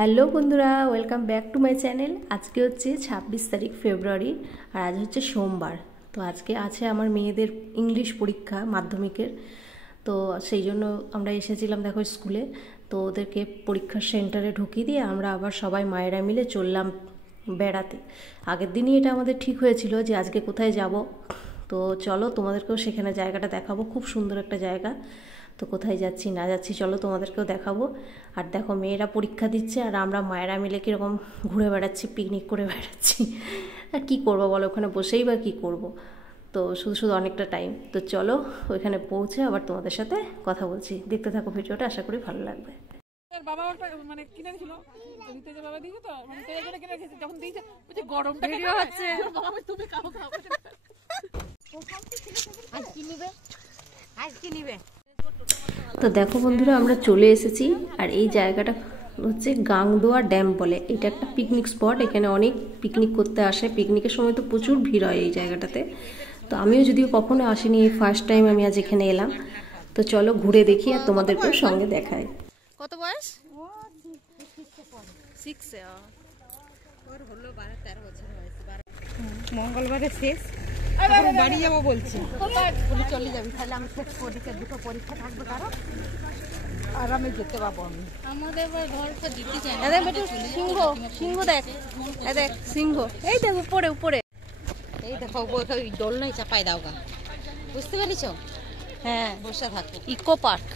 Hello বন্ধুরা, welcome back to my channel. আজকে হচ্ছে 26 তারিখ ফেব্রুয়ারি আর আজ হচ্ছে সোমবার। তো আজকে আছে আমার মেয়েদের ইংলিশ পরীক্ষা মাধ্যমিকের। তো সেই জন্য আমরা এসেছিলাম দেখো স্কুলে। তো ওদেরকে পরীক্ষার সেন্টারে ঢুকিয়ে দিয়ে আমরা আবার সবাই মায়েরা মিলে চললাম বেড়াতে। আগের দিনই এটা আমাদের ঠিক হয়েছিল যে আজকে কোথায় যাব। তো চলো তোমাদেরকেও সেখানে জায়গাটা দেখাবো, খুব সুন্দর একটা জায়গা। তো কোথায় যাচ্ছি না যাচ্ছি চলো তোমাদেরকেও দেখাবো। আর দেখো মেয়েরা পরীক্ষা দিচ্ছে আর আমরা মায়েরা মিলে কীরকম ঘুরে বেড়াচ্ছি, পিকনিক করে বেড়াচ্ছি। আর কী করবো বলো, ওখানে বসেই বা কী করব। তো শুধু শুধু অনেকটা টাইম। তো চলো ওইখানে পৌঁছে আবার তোমাদের সাথে কথা বলছি। দেখতে থাকো ভিডিওটা, আশা করি ভালো লাগবে। বাবা মানে কিনে দিয়েছিল, দিতে যে বাবা দিয়েছে তো মানে তেল করে কিনে রেখেছে, যখন দিয়েছে বুঝি গরমটা ভিডিও হচ্ছে। বাবা তুমি খাও খাও আজ কি নিবে। তো দেখো বন্ধুরা, আমরা চলে এসেছি আর এই জায়গাটা হচ্ছে গাংদোয়া ড্যাম বলে। এটা একটা পিকনিক স্পট, এখানে অনেক পিকনিক করতে আসে। পিকনিকের সময় তো প্রচুর ভিড় হয় এই জায়গাটাতে। তো আমিও যদিও কখনো আসিনি, এই ফার্স্ট টাইম আমি আজ এখানে এলাম। তো চলো ঘুরে দেখি আর তোমাদেরকেও সঙ্গে দেখাই। কত বয়স? 6 ওর হলো 12-13 বছর হয়েছে। মঙ্গলবারে শেষ, বাড়ি যাবো বলছি। চলে যাবি তাহলে আমি শেষ পরীক্ষা, দুটো পরীক্ষা থাকবে কারো, আরামে যেতে পাবো আমি। আমাদের ঘর তো দিতে চাই না। সিংহ সিংহ দেখ, দেখ সিংহ, এই দেখ উপরে উপরে, এই দেখো ডোল নাই চাপাই দাও গা, বুঝতে পেরেছ? হ্যাঁ বসে থাকো। Eco park.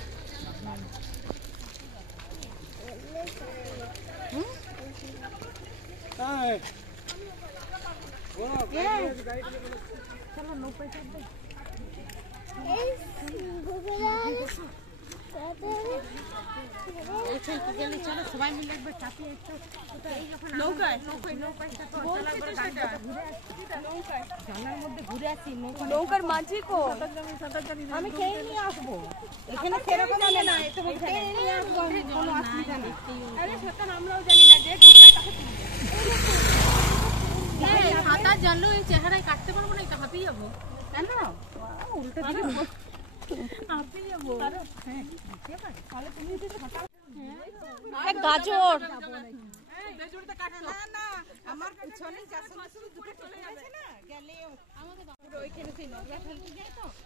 নৌকার মাঝি কো আমি খেয়ে নিয়ে আসবো, এখানে সেরকম জানে না, খেয়ে নিয়ে আসবো, কোনো অসুবিধা নেই। আরে সেটা আমরাও জানি না, যে হাতা জানলো এই চেহারায় কাটতে পারবো না, এটা হাঁপিয়ে যাবো। কেন উল্টো দিকে হাঁপিয়ে যাবো। গাজর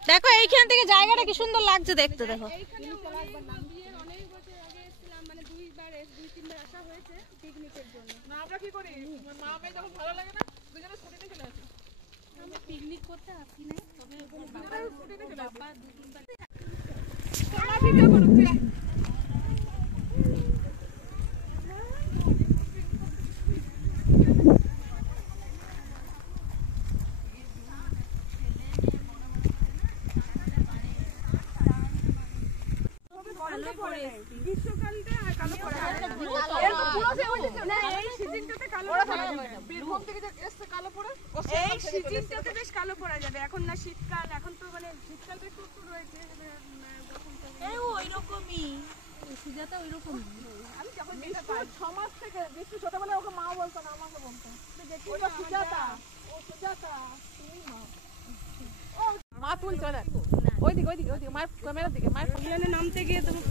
দেখো, এইখান থেকে জায়গাটা কি সুন্দর লাগছে দেখতে। দেখো আমরা কি করি, মা মেয়ে যখন ভালো লাগে না দুজনে স্কুটিতে চলে আসি। আমরা পিকনিক করতে আসি না, তবে স্কুটিতে চলে আসি। বাবা ভিডিও করো তুই। গ্রীষ্মকালটা কালো পড়ে এই সিজনটাতে কালো বীরভূম থেকে যে এসে কালো পড়ে, এই সিজনটাতে বেশ কালো পড়া যাবে। এখন না শীতকাল, এখন তো মানে শীতকালটা একটু রয়েছে, এই ওই রকমই সুজাতা ওই রকমই। আমি যখন 6 মাস থেকে বেশি ছোটবেলায় ওকে মা বলতো না, আমাকে বলতো যে সুজাতা, ও সুজাতা তুমি মা। ও মা তুলছো না, ওইদিকে ওইদিকে ওইদিকে মায়ের ক্যামেরার দিকে, মায়ের ফোনে নামতে গিয়ে তুমি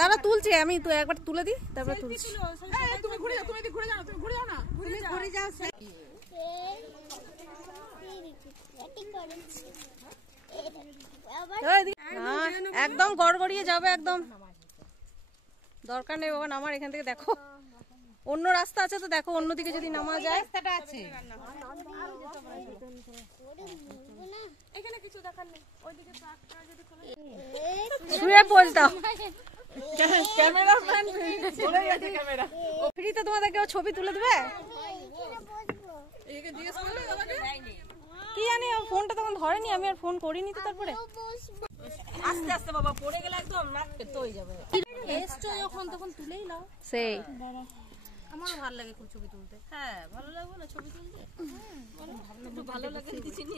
দাঁড়া তুলছে, আমি তো একবার তুলে দিই তারপরে তুলছি। তুমি ঘুরে যাও, তুমি এদিকে ঘুরে যাও, তুমি ঘুরে যাও না, তুমি ঘুরে যাও। একদম গড়গড়িয়ে যাবে, একদম দরকার নেই বাবা নামার। এখান থেকে দেখো অন্য রাস্তা আছে, তো দেখো অন্যদিকে যদি নামা যায়। রাস্তাটা আছে এখানে, কিছু দেখার নেই। ওইদিকে পার্কটা যদি খোলে শুয়ে পোজ দাও। ক্যামেরাম্যান চলে গেছে, ক্যামেরা ফ্রিতে তোমাদের কেউ ছবি তুলে দেবে? একে জিজ্ঞেস করলে আমাকে কি জানি, ফোনটা তখন ধরেনি, আমি আর ফোন করিনি। তো তারপরে আস্তে আস্তে বাবা পড়ে গেলে একদম নাক পেতে হয়ে যাবে। এসছো যখন তখন তুলেই নাও। সেই আমারও ভালো লাগে খুব ছবি তুলতে। হ্যাঁ ভালো লাগবে না ছবি তুলতে? একটু ভালো লাগে দিছি নি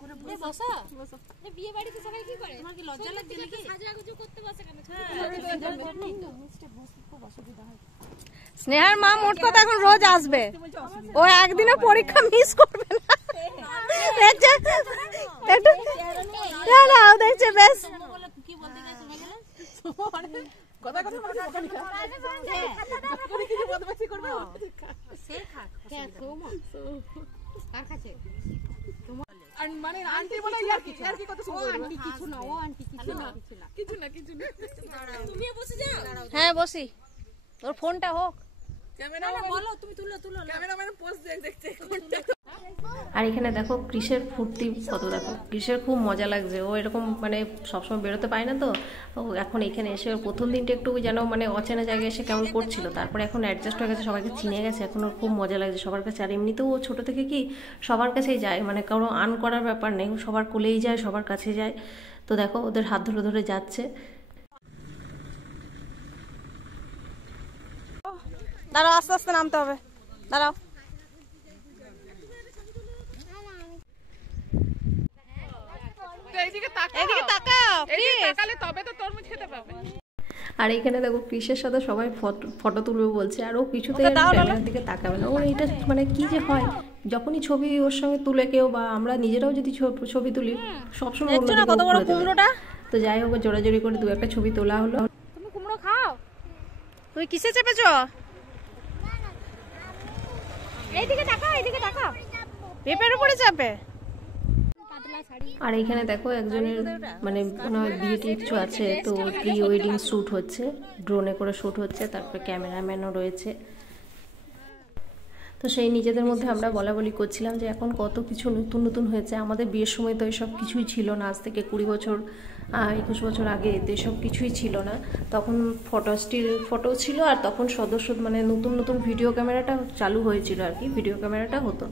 করে বসা। এই বিয়ে বাড়িতে সবাই কি করে? তোমার কি লজ্জা লাগছে নাকি? সাজাগুজু করতে বসে কেন? খুব অসুবিধা হয়। স্নেহার মা মোট কথা এখন রোজ আসবে, ও একদিনও পরীক্ষা মিস করবে না। দেখছে একটু দেখছে বেশ কথা কথা বলে বকানি খা করে কি বদমাশি করবে সে খা কে সোমা কার কাছে আর মানে আন্টি বলে ইয়ার কি কথা শুনবো আন্টি কিছু না ও আন্টি কিছু না কিছু না তুমিও বসে যাও হ্যাঁ বসি তোর ফোনটা হোক ক্যামেরা বলো তুমি তুলো ক্যামেরাম্যান পোজ দেখতে আর এখানে দেখো কৃষের ফুর্তি কত, দেখো কৃষের খুব মজা লাগছে। ও এরকম মানে সবসময় বেরোতে পায় না, তো এখন এখানে এসে প্রথম দিনটা একটু যেন মানে অচেনা জায়গায় এসে কেমন করছিল, তারপরে এখন অ্যাডজাস্ট হয়ে গেছে, সবাইকে চিনে গেছে, এখন ওর খুব মজা লাগছে সবার কাছে। আর এমনিতেও ও ছোটো থেকে কি সবার কাছেই যায়, মানে কারো আন করার ব্যাপার নেই, সবার কোলেই যায়, সবার কাছে যায়। তো দেখো ওদের হাত ধরে ধরে যাচ্ছে। দাঁড়াও, আস্তে আস্তে নামতে হবে, দাঁড়াও। আর এখানে দেখো কৃষের সাথে সবাই ফটো তুলবে বলছে, আর ও কিছুতে ক্যামেরার দিকে তাকাবে না। ওর এটা মানে কি যে হয়, যখনই ছবি ওর সঙ্গে তুলে কেউ বা আমরা নিজেরাও যদি ছবি তুলি সবসময় তো যাই হোক জোরাজোরি করে দু একটা ছবি তোলা হলো। তুমি কুমড়ো খাও? তুই কিসে চেপেছ? এইদিকে তাকাও পেঁপের উপরে চাপে। আর এখানে দেখো একজনের মানে বিয়ে কিছু আছে, তো প্রি ওয়েডিং শ্যুট হচ্ছে, ড্রোনে করে শ্যুট হচ্ছে, তারপরে ক্যামেরাম্যানও রয়েছে। তো সেই নিজেদের মধ্যে আমরা বলা বলি করছিলাম যে এখন কত কিছু নতুন নতুন হয়েছে, আমাদের বিয়ের সময় তো এসব কিছুই ছিল না। আজ থেকে 20 বছর 21 বছর আগে এসব কিছুই ছিল না। তখন ফটো ছিল, আর তখন সদস্য মানে নতুন নতুন ভিডিও ক্যামেরাটা চালু হয়েছিল আর কি, ভিডিও ক্যামেরাটা হতো।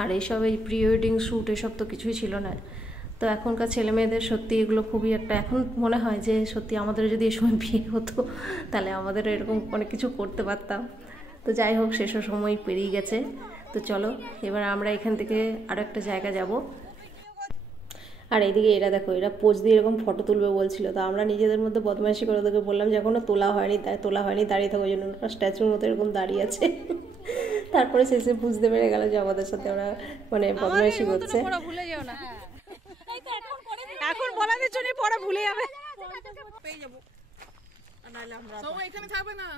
আর এইসব এই প্রি ওয়েডিং শ্যুট এসব তো কিছুই ছিল না। তো এখনকার ছেলে মেয়েদের সত্যি এগুলো খুবই একটা, এখন মনে হয় যে সত্যি আমাদের যদি এই সময় বিয়ে হতো তাহলে আমাদের এরকম অনেক কিছু করতে পারতাম। তো যাই হোক সেসব সময় পেরিয়ে গেছে। তো চলো এবার আমরা এখান থেকে আরও একটা জায়গা যাব। আর এইদিকে এরা দেখো, এরা পোজ দিয়ে এরকম ফটো তুলবে বলছিল, তো আমরা নিজেদের মধ্যে বদমাইশি করে ওদেরকে বললাম যে এখনও তোলা হয়নি দাঁড়িয়ে থাকো, ওই জন্য ওরা স্ট্যাচুর মতো এরকম দাঁড়িয়ে আছে। তারপরে শেষে বুঝতে পেরে গেল যে আমাদের সাথে ওরা মানে বদমাইশি করছে। এখন বলা দিচ্ছ নি, পরে ভুলে যাবে। পেয়ে যাবো এখানে থাকবে না,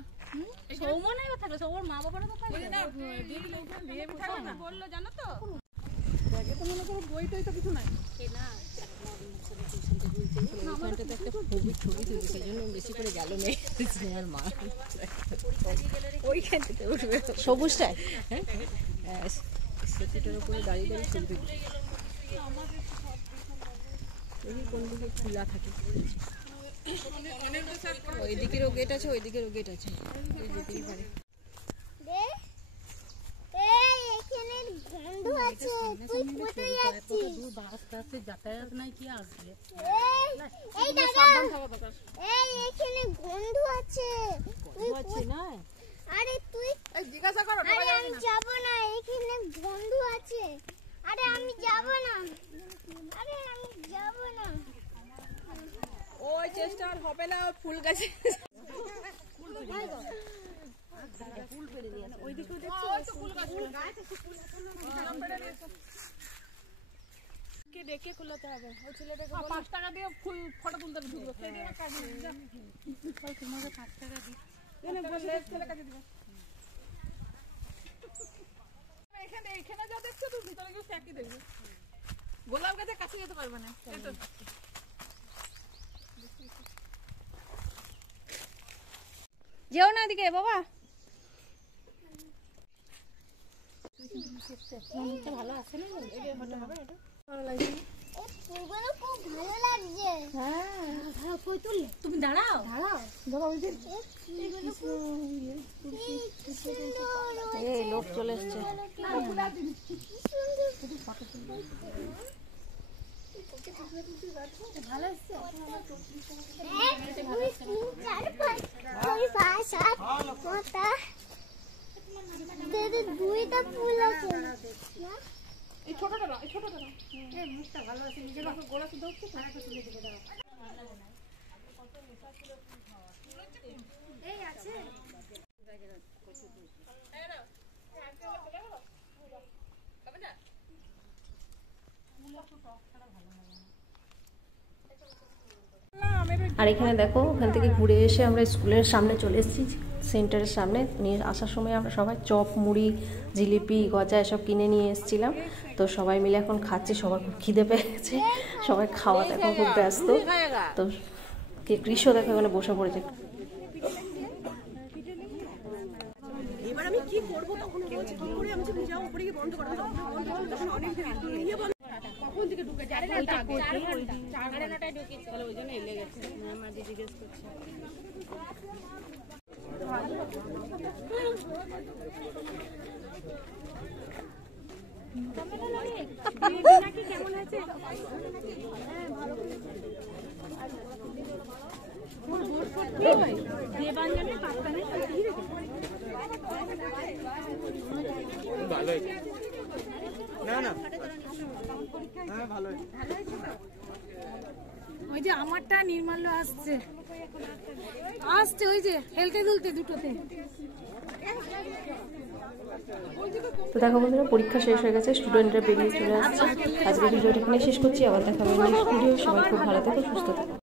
মা বাবারা তো থাকবে না, বললো জানো তো ব্যাগে তো মনে করো বই টই তো কিছু নাই না। সবুজটায় কোন দিকে খোলা থাকে, ওইদিকেরও গেট আছে, ওইদিকেরও গেট আছে, যাতায়াত নাই কি আসবে। জিজ্ঞাসা করো, আমি যাবো না, এখানে বন্ধু আছে। আরে আমি যাবো না, ওই চেষ্টা আর হবে না, ফুল গাছে ফুল পেরে নিয়ে আসে, ওইদিকে দেখছো ফুল গাছ, কে ডেকে খোলাতে হবে। ওই ছেলেটাকে 5 টাকা দিয়ে ফুল ফটো তুলতে ঢুকলো, সেই দিয়ে কাজ নেই, তোমাকে 5 টাকা দিই, এনে বসে ছেলে কাছে দিবে। এখানে যা দেখছো তুমি ভিতরে গিয়ে একই দেখবে, গোলাপ গাছের কাছে যেতে পারবে না। যেও না এদিকে বাবা, ভালো আছে না, ভালো লাগছে, তুমি দাঁড়াও এই লোক চলে এসছে। দুইটা ফুল আছে, এই ছোটটা না, এই ছোটটা না, এই মুখটা ভালো আছে, নিজের গোলা শুদ্ধ হচ্ছে, তারা তো তুলে দিবে। দাও এই আছে না, আমি আর এখানে দেখো ওখান থেকে ঘুরে এসে আমরা স্কুলের সামনে চলে এসেছি, সেন্টারের সামনে। নিয়ে আসার সময় আমরা সবাই চপ, মুড়ি, জিলিপি, গজা এসব কিনে নিয়ে এসেছিলাম। তো সবাই মিলে এখন খাচ্ছি, সবার খুব খিদে পেয়ে গেছে, সবাই খাওয়াতে এখন খুব ব্যস্ত। তো কৃষ্ণ দেখো এখানে বসে পড়েছে। এবার আমি কি করব, তখন বলছি কি করে আমি যে যাও উপরে গিয়ে বন্ধ করব, তখন অনেক নিয়ে বন্ধ কখন থেকে ঢুকে যায়, 4 ঘন্টা আগে 4:30টায় ঢুকেছি, তাহলে ওই জন্য এলে গেছে। আমার দিদি জিজ্ঞেস করছে কেমন আছে। ওই যে আমারটা নির্মাল্য আসছে ওই যে হেলতে দুলতে দুটোতে। তো দেখো বন্ধুরা, পরীক্ষা শেষ হয়ে গেছে, স্টুডেন্টরা বেরিয়ে চলে আসছে। আজকের ভিডিওটা এখানে শেষ করছি, আবার দেখা হবে নেক্সট ভিডিও। সবাই খুব ভালো থেকো, সুস্থ থেকো।